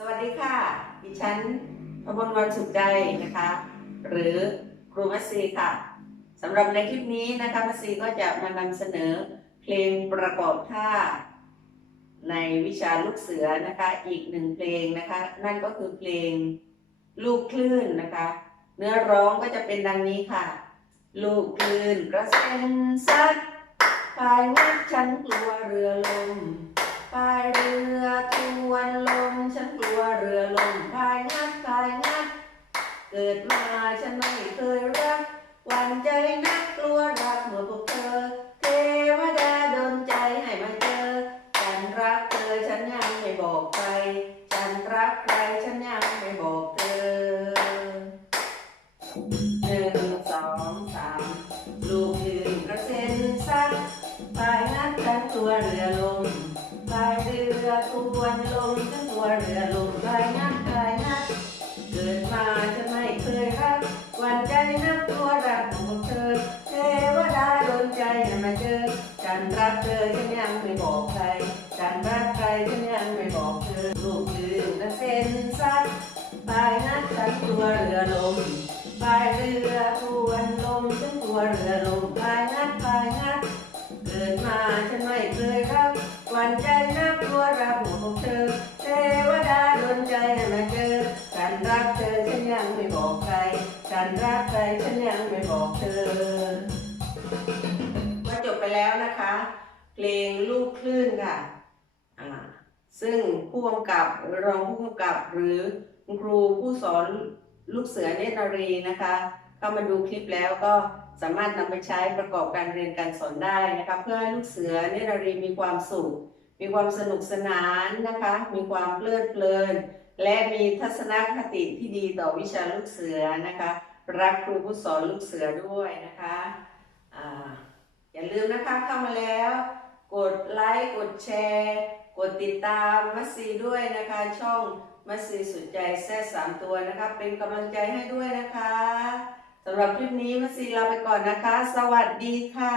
สวัสดีค่ะ ดิฉันพบลวันสุขใจนะคะ หรือครูมัสซีค่ะสำหรับในคลิปนี้นะคะมัสซีก็จะมานำเสนอเพลงประกอบท่า ในวิชาลูกเสือนะคะ อีกหนึ่งเพลงนะคะ นั่นก็คือเพลงลูกคลื่นนะคะ เนื้อร้องก็จะเป็นดังนี้ค่ะ ลูกคลื่นกระเซ็นซัดพายวัดฉันกลัวเรือลมพายเรือทวนลม ฉันกลัวเรือลมพายงัดพายงัด เกิดมาฉันไม่เคยรักหวันใจนักกลัวรักเมื่อพบเธอ เทวดาดนใจให้มาเจอ ฉันรักเธอฉันยังไม่บอกใคร ฉันรักใครฉันยังไม่บอกเธอหนึ่งสองสามลูกยืนกระเซ็นซักพายงัดฉันตัวเรือลมพายเรือทวนลมฉัน ตัวเรือลมพายงัดพายงัดเกิดมาฉันไม่เคยรักวันใจนักตัวรักของเธอเทวดาโดนใจให้มาเจอฉันรักเธอฉันยังไม่บอกใครฉันรักใครฉันยังไม่บอกเธอลูกยืนและเส้นสัดพายนัดฉันตัวเรือลมพายเรือทวนลมฉันตัวเรือลมพายนัดพาย ยังไม่บอกใครฉันรักใครฉันยังไม่บอกเธอก็จบไปแล้วนะคะ เพลงลูกคลื่นค่ะอ่าซึ่งผู้กำกับรองผู้กำกับหรือครูผู้สอนลูกเสือเนตรรีนะคะ เข้ามาดูคลิปแล้วก็สามารถนำไปใช้ประกอบการเรียนการสอนได้นะคะ เพื่อให้ลูกเสือเนตรรีมีความสุข มีความสนุกสนานนะคะ มีความเพลิดเพลิน และมีทัศนคติที่ดีต่อวิชาลูกเสือนะคะ รักครูผู้สอนลูกเสือด้วยนะคะออย่าลืมนะคะเข้ามาแล้ว กดไลค์กดแชร์ กดติดตามมัสซีด้วยนะคะ ช่องมัสซีสุดใจแซ่สามตัวนะคะ เป็นกำลังใจให้ด้วยนะคะสำหรับคลิปนี้มัสซีลาไปก่อนนะคะ สวัสดีค่ะ